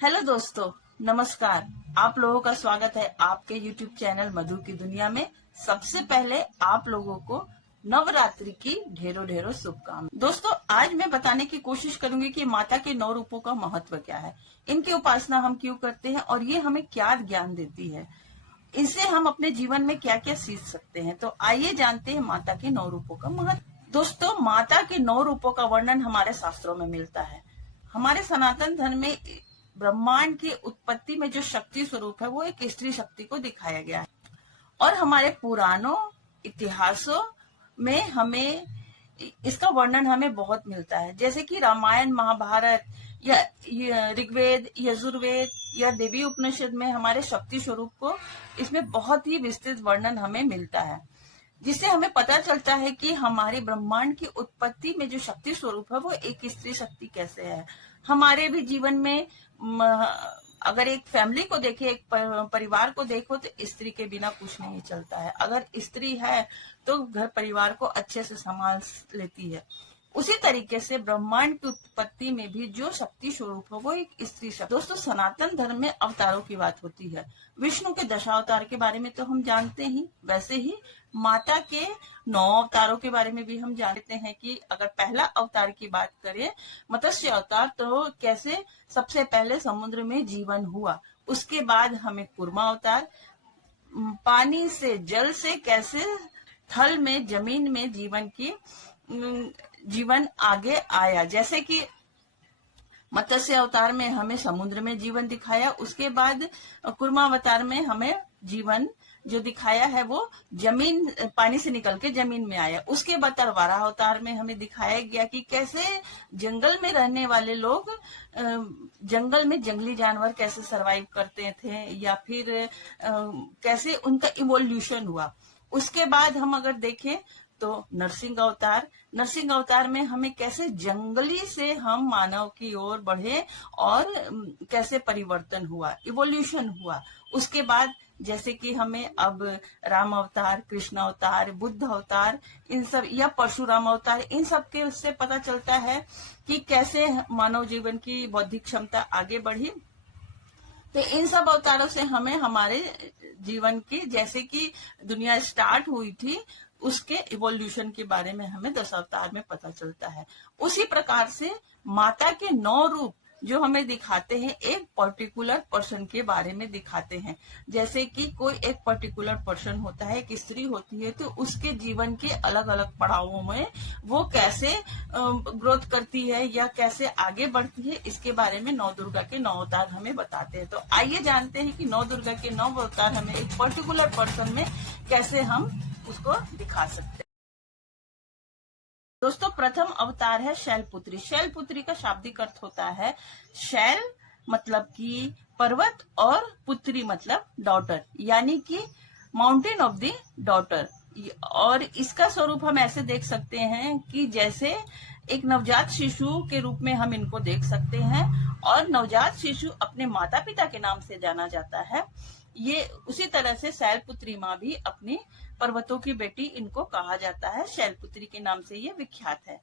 Hello दोस्तों, नमस्कार। आप लोगों का स्वागत है आपके YouTube चैनल मधु की दुनिया में। सबसे पहले आप लोगों को नवरात्रि की ढेरों ढेरों शुभकामनाएं। दोस्तों, आज मैं बताने की कोशिश करूंगी कि माता के 9 रूपों का महत्व क्या है, इनकी उपासना हम क्यों करते हैं और ये हमें क्या ज्ञान देती है, इनसे हम अपने जीवन में क्या क्या सीख सकते हैं। तो आइए जानते हैं माता के 9 रूपों का महत्व। दोस्तों, माता के 9 रूपों का वर्णन हमारे शास्त्रों में मिलता है। हमारे सनातन धर्म में ब्रह्मांड की उत्पत्ति में जो शक्ति स्वरूप है वो एक स्त्री शक्ति को दिखाया गया है और हमारे पुराणों इतिहासों में हमें इसका वर्णन हमें बहुत मिलता है। जैसे कि रामायण, महाभारत या ऋग्वेद, यजुर्वेद या देवी उपनिषद में हमारे शक्ति स्वरूप को इसमें बहुत ही विस्तृत वर्णन हमें मिलता है, जिससे हमें पता चलता है कि हमारे ब्रह्मांड की उत्पत्ति में जो शक्ति स्वरूप है वो एक स्त्री शक्ति कैसे है। हमारे भी जीवन में अगर एक फैमिली को देखे, एक परिवार को देखो, तो स्त्री के बिना कुछ नहीं चलता है। अगर स्त्री है तो घर परिवार को अच्छे से संभाल लेती है। उसी तरीके से ब्रह्मांड की उत्पत्ति में भी जो शक्ति स्वरूप है वो एक स्त्री शक्ति। दोस्तों, सनातन धर्म में अवतारों की बात होती है। विष्णु के दशावतार के बारे में तो हम जानते ही, वैसे ही माता के 9 अवतारों के बारे में भी हम जानते हैं कि अगर पहला अवतार की बात करें, मत्स्य अवतार, तो कैसे सबसे पहले समुद्र में जीवन हुआ। उसके बाद हमें कूर्मा अवतार, पानी से, जल से कैसे थल में, जमीन में जीवन आगे आया। जैसे कि मत्स्य अवतार में हमें समुद्र में जीवन दिखाया, उसके बाद कूर्मा अवतार में हमें जीवन जो दिखाया है वो जमीन, पानी से निकल के जमीन में आया। उसके बाद तरवारा अवतार में हमें दिखाया गया कि कैसे जंगल में रहने वाले लोग जंगल में जंगली जानवर कैसे सरवाइव करते थे, या फिर कैसे उनका इवोल्यूशन हुआ। उसके बाद हम अगर देखें तो नरसिंह अवतार में हमें कैसे जंगली से हम मानव की ओर बढ़े और कैसे परिवर्तन हुआ, इवोल्यूशन हुआ। उसके बाद जैसे कि हमें अब राम अवतार, कृष्ण अवतार, बुद्ध अवतार, इन सब, या परशुराम अवतार, इन सब के उससे पता चलता है कि कैसे मानव जीवन की बौद्धिक क्षमता आगे बढ़ी। तो इन सब अवतारों से हमें हमारे जीवन की, जैसे कि दुनिया स्टार्ट हुई थी, उसके इवोल्यूशन के बारे में हमें 10 अवतार में पता चलता है। उसी प्रकार से माता के 9 रूप जो हमें दिखाते हैं, एक पर्टिकुलर पर्सन के बारे में दिखाते हैं। जैसे कि कोई एक पर्टिकुलर पर्सन होता है, एक स्त्री होती है, तो उसके जीवन के अलग अलग पड़ावों में वो कैसे ग्रोथ करती है या कैसे आगे बढ़ती है, इसके बारे में 9 दुर्गा के 9 अवतार हमें बताते हैं। तो आइए जानते हैं कि 9 दुर्गा के 9 अवतार हमें एक पर्टिकुलर पर्सन में कैसे हम उसको दिखा सकते हैं। दोस्तों, प्रथम अवतार है शैलपुत्री। शैलपुत्री का शाब्दिक अर्थ होता है शैल मतलब कि पर्वत और पुत्री मतलब डॉटर, यानी कि माउंटेन ऑफ द डॉटर। और इसका स्वरूप हम ऐसे देख सकते हैं कि जैसे एक नवजात शिशु के रूप में हम इनको देख सकते हैं, और नवजात शिशु अपने माता पिता के नाम से जाना जाता है। ये उसी तरह से शैलपुत्री माँ भी अपनी पर्वतों की बेटी इनको कहा जाता है, शैलपुत्री के नाम से ये विख्यात है।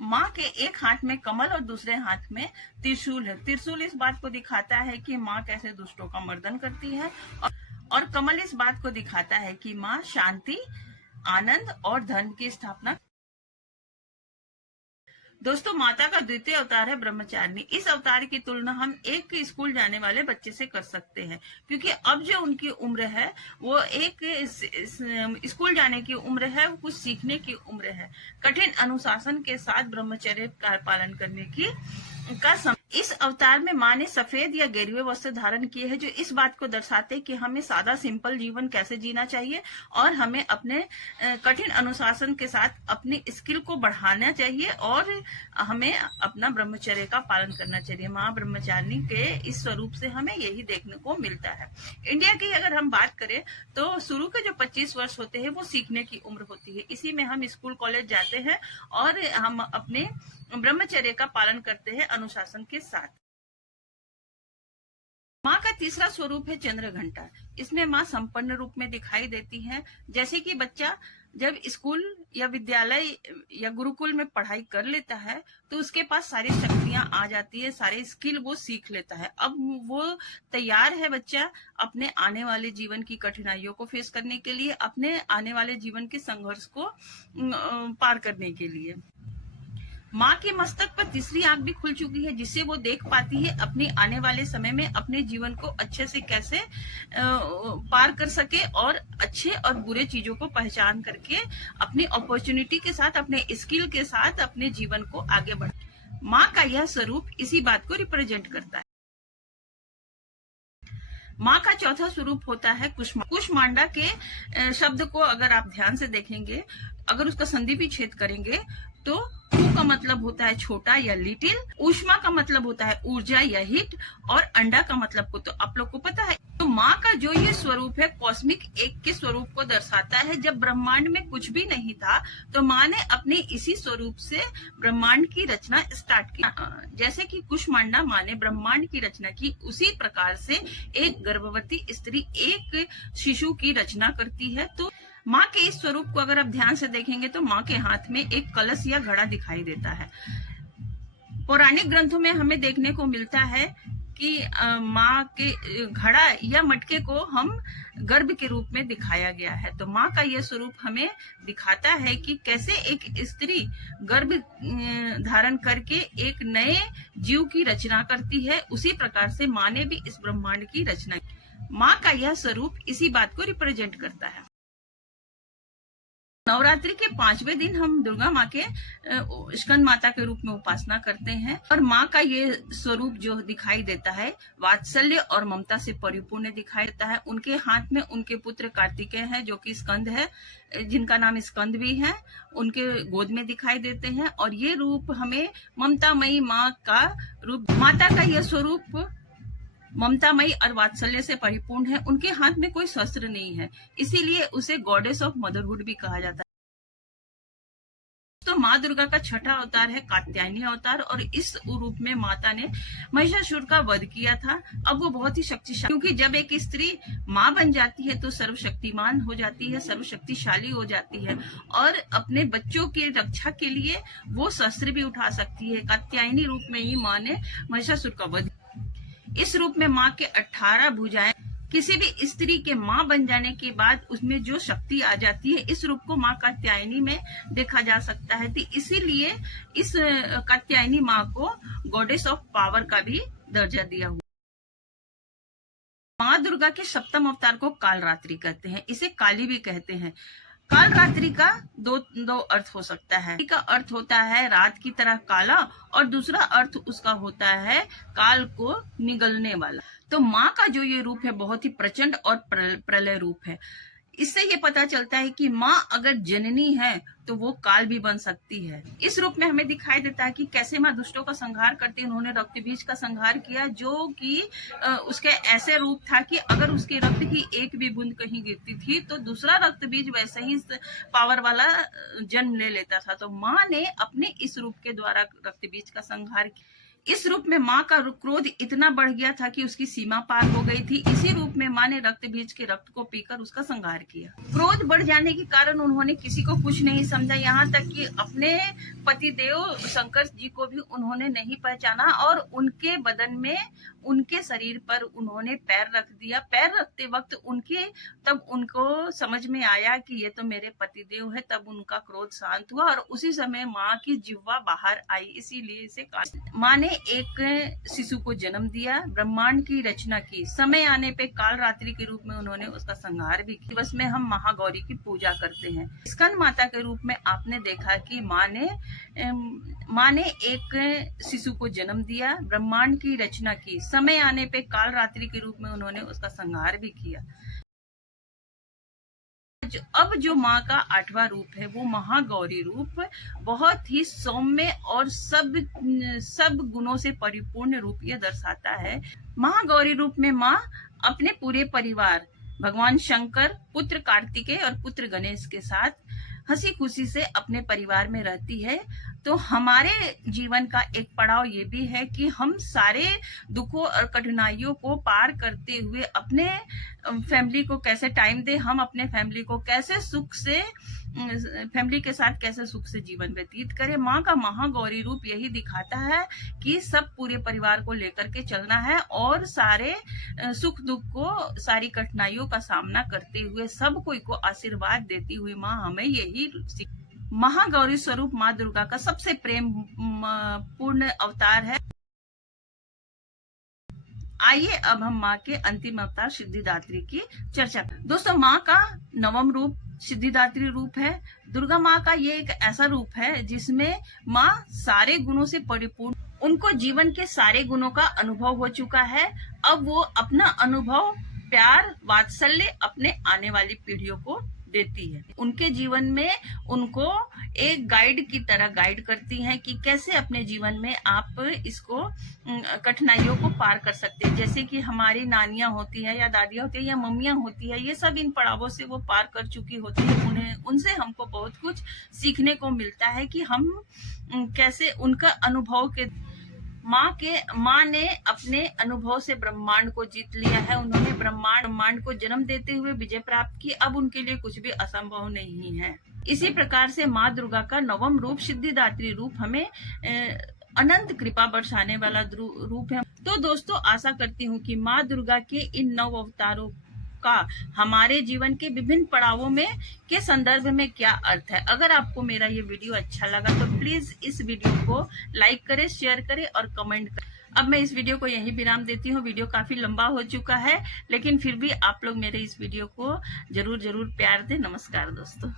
माँ के एक हाथ में कमल और दूसरे हाथ में त्रिशूल है। त्रिशूल इस बात को दिखाता है कि माँ कैसे दुष्टों का मर्दन करती है, और कमल इस बात को दिखाता है कि माँ शांति, आनंद और धन की स्थापना। दोस्तों, माता का द्वितीय अवतार है ब्रह्मचारिणी। इस अवतार की तुलना हम एक स्कूल जाने वाले बच्चे से कर सकते हैं, क्योंकि अब जो उनकी उम्र है वो एक स्कूल जाने की उम्र है, कुछ सीखने की उम्र है, कठिन अनुशासन के साथ ब्रह्मचर्य का पालन करने की समय। इस अवतार में माँ ने सफेद या गेरुए वस्त्र धारण किए हैं, जो इस बात को दर्शाते हैं कि हमें सादा सिंपल जीवन कैसे जीना चाहिए और हमें अपने कठिन अनुशासन के साथ अपनी स्किल को बढ़ाना चाहिए और हमें अपना ब्रह्मचर्य का पालन करना चाहिए। माँ ब्रह्मचारिणी के इस स्वरूप से हमें यही देखने को मिलता है। इंडिया की अगर हम बात करें तो शुरू के जो 25 वर्ष होते हैं वो सीखने की उम्र होती है। इसी में हम स्कूल कॉलेज जाते हैं और हम अपने ब्रह्मचर्य का पालन करते हैं अनुशासन के साथ। माँ का तीसरा स्वरूप है चंद्रघंटा। इसमें माँ संपन्न रूप में दिखाई देती है। जैसे कि बच्चा जब स्कूल या विद्यालय या गुरुकुल में पढ़ाई कर लेता है तो उसके पास सारी शक्तियां आ जाती है, सारे स्किल वो सीख लेता है। अब वो तैयार है बच्चा अपने आने वाले जीवन की कठिनाइयों को फेस करने के लिए, अपने आने वाले जीवन के संघर्ष को पार करने के लिए। माँ के मस्तक पर तीसरी आंख भी खुल चुकी है, जिससे वो देख पाती है अपने आने वाले समय में अपने जीवन को अच्छे से कैसे पार कर सके और अच्छे और बुरे चीजों को पहचान करके अपनी अपॉर्चुनिटी के साथ, अपने स्किल के साथ अपने जीवन को आगे बढ़े। माँ का यह स्वरूप इसी बात को रिप्रेजेंट करता है। माँ का चौथा स्वरूप होता है कुष्मांडा के शब्द को अगर आप ध्यान से देखेंगे, अगर उसका संधि भी छेद करेंगे तो कु का मतलब होता है छोटा या लिटिल, ऊष्मा का मतलब होता है ऊर्जा या हीट, और अंडा का मतलब को तो आप लोग को पता है। तो माँ का जो ये स्वरूप है कॉस्मिक एक के स्वरूप को दर्शाता है। जब ब्रह्मांड में कुछ भी नहीं था तो माँ ने अपने इसी स्वरूप से ब्रह्मांड की रचना स्टार्ट की। जैसे कि कुष्मांडा माँ ने ब्रह्मांड की रचना की, उसी प्रकार से एक गर्भवती स्त्री एक शिशु की रचना करती है। तो माँ के इस स्वरूप को अगर आप ध्यान से देखेंगे तो माँ के हाथ में एक कलश या घड़ा दिखाई देता है। पौराणिक ग्रंथों में हमें देखने को मिलता है कि माँ के घड़ा या मटके को हम गर्भ के रूप में दिखाया गया है। तो माँ का यह स्वरूप हमें दिखाता है कि कैसे एक स्त्री गर्भ धारण करके एक नए जीव की रचना करती है, उसी प्रकार से माँ ने भी इस ब्रह्मांड की रचना की। माँ का यह स्वरूप इसी बात को रिप्रेजेंट करता है। नवरात्रि के 5वें दिन हम दुर्गा माँ के स्कंद माता के रूप में उपासना करते हैं, और माँ का ये स्वरूप जो दिखाई देता है वात्सल्य और ममता से परिपूर्ण दिखाई देता है। उनके हाथ में उनके पुत्र कार्तिकेय है जो कि स्कंद है, जिनका नाम स्कंद भी है, उनके गोद में दिखाई देते हैं। और ये रूप हमें ममतामयी माँ का रूप, माता का यह स्वरूप ममतामयी और वात्सल्य से परिपूर्ण है। उनके हाथ में कोई शस्त्र नहीं है, इसीलिए उसे गॉडेस ऑफ मदरहुड भी कहा जाता है। तो माँ दुर्गा का छठा अवतार है कात्यायनी अवतार, और इस रूप में माता ने महिषासुर का वध किया था। अब वो बहुत ही शक्तिशाली, क्योंकि जब एक स्त्री माँ बन जाती है तो सर्वशक्तिमान हो जाती है, सर्वशक्तिशाली हो जाती है, और अपने बच्चों की रक्षा के लिए वो शस्त्र भी उठा सकती है। कात्यायनी रूप में ही माँ ने महिषासुर का वध। इस रूप में माँ के 18 भुजाएं, किसी भी स्त्री के माँ बन जाने के बाद उसमें जो शक्ति आ जाती है, इस रूप को माँ कात्यायनी में देखा जा सकता है। तो इसीलिए इस कात्यायनी माँ को गॉडेस ऑफ पावर का भी दर्जा दिया हुआ। माँ दुर्गा के सप्तम अवतार को कालरात्रि कहते हैं, इसे काली भी कहते हैं। काल रात्रि का दो अर्थ हो सकता है। एक का अर्थ होता है रात की तरह काला, और दूसरा अर्थ उसका होता है काल को निगलने वाला। तो माँ का जो ये रूप है बहुत ही प्रचंड और प्रलय रूप है। इससे ये पता चलता है कि माँ अगर जननी है तो वो काल भी बन सकती है। इस रूप में हमें दिखाई देता है कि कैसे माँ दुष्टों का संहार करती है। उन्होंने रक्त बीज का संहार किया, जो कि उसके ऐसे रूप था कि अगर उसके रक्त की एक भी बूंद कहीं गिरती थी तो दूसरा रक्त बीज वैसे ही पावर वाला जन्म ले लेता था। तो माँ ने अपने इस रूप के द्वारा रक्त बीज का संहार किया। इस रूप में माँ का क्रोध इतना बढ़ गया था कि उसकी सीमा पार हो गई थी। इसी रूप में माँ ने रक्त बीज के रक्त को पीकर उसका संहार किया। क्रोध बढ़ जाने के कारण उन्होंने किसी को कुछ नहीं समझा, यहाँ तक कि अपने पतिदेव शंकर जी को भी उन्होंने नहीं पहचाना, और उनके बदन में, उनके शरीर पर उन्होंने पैर रख दिया। पैर रखते वक्त तब उनको समझ में आया कि ये तो मेरे पतिदेव है। तब उनका क्रोध शांत हुआ और उसी समय माँ की जिह्वा बाहर आई, इसीलिए इसे माँ ने एक शिशु को जन्म दिया, ब्रह्मांड की रचना की। समय आने पे काल रात्रि के रूप में उन्होंने उसका संहार भी किया। दिवस में हम महागौरी की पूजा करते हैं। स्कंद माता के रूप में आपने देखा कि माँ ने एक शिशु को जन्म दिया, ब्रह्मांड की रचना की। समय आने पे काल रात्रि के रूप में उन्होंने उसका संहार भी किया। अब जो माँ का 8वां रूप है वो महागौरी रूप, बहुत ही सौम्य और सब गुणों से परिपूर्ण रूप यह दर्शाता है। महागौरी रूप में माँ अपने पूरे परिवार, भगवान शंकर, पुत्र कार्तिकेय और पुत्र गणेश के साथ हंसी खुशी से अपने परिवार में रहती है। तो हमारे जीवन का एक पड़ाव ये भी है कि हम सारे दुखों और कठिनाइयों को पार करते हुए अपने फैमिली को कैसे टाइम दे, हम अपने फैमिली को कैसे सुख से, फैमिली के साथ कैसे सुख से जीवन व्यतीत करें। माँ का महागौरी रूप यही दिखाता है कि सब पूरे परिवार को लेकर के चलना है और सारे सुख दुख को, सारी कठिनाइयों का सामना करते हुए सब कोई को आशीर्वाद देती हुई माँ हमें यही महागौरी स्वरूप माँ दुर्गा का सबसे प्रेम पूर्ण अवतार है। आइए अब हम माँ के अंतिम अवतार सिद्धिदात्री की चर्चा करें। दोस्तों, माँ का नवम रूप सिद्धिदात्री रूप है। दुर्गा माँ का ये एक ऐसा रूप है जिसमें माँ सारे गुणों से परिपूर्ण, उनको जीवन के सारे गुणों का अनुभव हो चुका है। अब वो अपना अनुभव, प्यार, वात्सल्य अपने आने वाली पीढ़ियों को देती है। उनके जीवन में उनको एक गाइड की तरह गाइड करती हैं कि कैसे अपने जीवन में आप इसको कठिनाइयों को पार कर सकते हैं। जैसे कि हमारी नानियां होती है या दादियां होती है या मम्मियां होती है, ये सब इन पड़ावों से वो पार कर चुकी होती है। उनसे हमको बहुत कुछ सीखने को मिलता है कि हम कैसे उनका अनुभव के माँ ने अपने अनुभव से ब्रह्मांड को जीत लिया है। उन्होंने ब्रह्मांड को जन्म देते हुए विजय प्राप्त की। अब उनके लिए कुछ भी असंभव नहीं है। इसी प्रकार से माँ दुर्गा का नवम रूप सिद्धिदात्री रूप हमें अनंत कृपा बरसाने वाला रूप है। तो दोस्तों, आशा करती हूँ कि माँ दुर्गा के इन 9 अवतारों का हमारे जीवन के विभिन्न पड़ावों में के संदर्भ में क्या अर्थ है। अगर आपको मेरा ये वीडियो अच्छा लगा तो प्लीज इस वीडियो को लाइक करें, शेयर करें और कमेंट करें। अब मैं इस वीडियो को यहीं विराम देती हूँ। वीडियो काफी लंबा हो चुका है, लेकिन फिर भी आप लोग मेरे इस वीडियो को जरूर प्यार दें। नमस्कार दोस्तों।